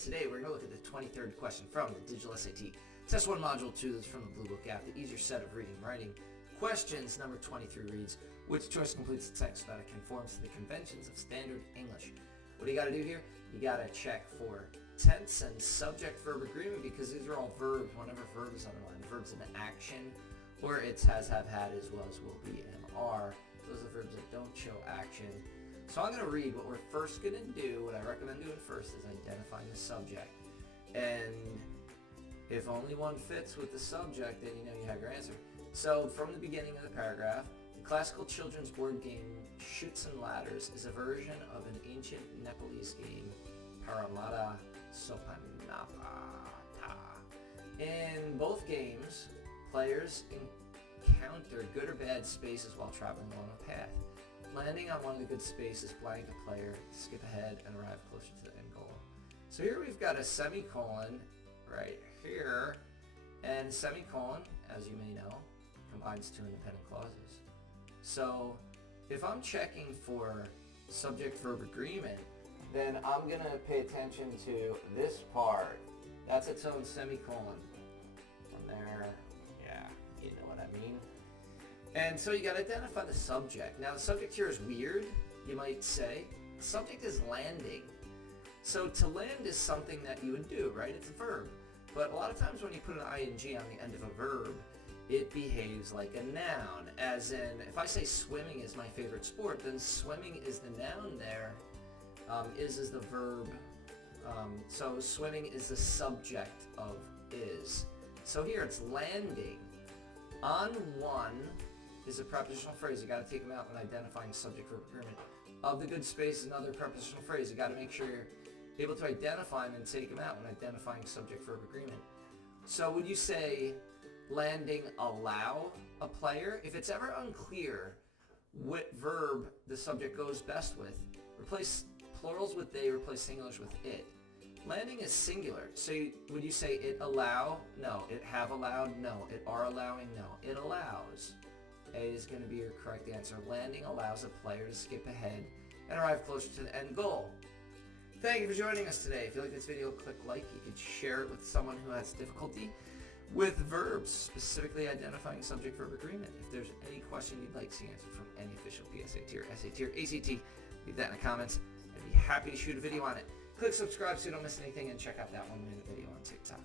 today we're going to look at the 23rd question from the Digital SAT. Test 1, Module 2, that's from the Bluebook app, the easier set of reading and writing questions. Number 23 reads, which choice completes the text that it conforms to the conventions of standard English? What do you got to do here? You got to check for tense and subject-verb agreement, because these are all verbs. Whenever verb is underlined, verbs in action, or it's has, have, had, as well as will be, and are. Those are the verbs that don't show action. So I'm going to read. What we're first going to do, what I recommend doing first, is identifying the subject. And if only one fits with the subject, then you know you have your answer. So from the beginning of the paragraph, the classical children's board game Chutes and Ladders is a version of an ancient Nepalese game, Paramapada Sopanapata. In both games, players encounter good or bad spaces while traveling along a path. Landing on one of the good spaces blank a player to skip ahead and arrive closer to the end goal. So here we've got a semicolon right here, and semicolon, as you may know, combines two independent clauses. So if I'm checking for subject-verb agreement, then I'm going to pay attention to this part. That's its own semicolon. From there, yeah, you know what I mean. And so you got to identify the subject. Now the subject here is weird, you might say. The subject is landing. So to land is something that you would do, right? It's a verb. But a lot of times when you put an ing on the end of a verb, it behaves like a noun. As in, if I say swimming is my favorite sport, then swimming is the noun there. Is the verb. So swimming is the subject of is. So here it's landing. On one is a prepositional phrase. You got to take them out when identifying subject-verb agreement. Of the good space is another prepositional phrase. You got to make sure you're able to identify them and take them out when identifying subject-verb agreement. So would you say landing allow a player? If it's ever unclear what verb the subject goes best with, replace plurals with they, replace singulars with it. Landing is singular. So would you say it allow? No. It have allowed? No. It are allowing? No. It allows. A is going to be your correct answer. Landing allows a player to skip ahead and arrive closer to the end goal. Thank you for joining us today. If you like this video, click like. You could share it with someone who has difficulty with verbs, specifically identifying subject-verb agreement. If there's any question you'd like to see answered from any official PSAT or SAT or ACT, leave that in the comments. I'd be happy to shoot a video on it. Click subscribe so you don't miss anything, and check out that 1-minute video on TikTok.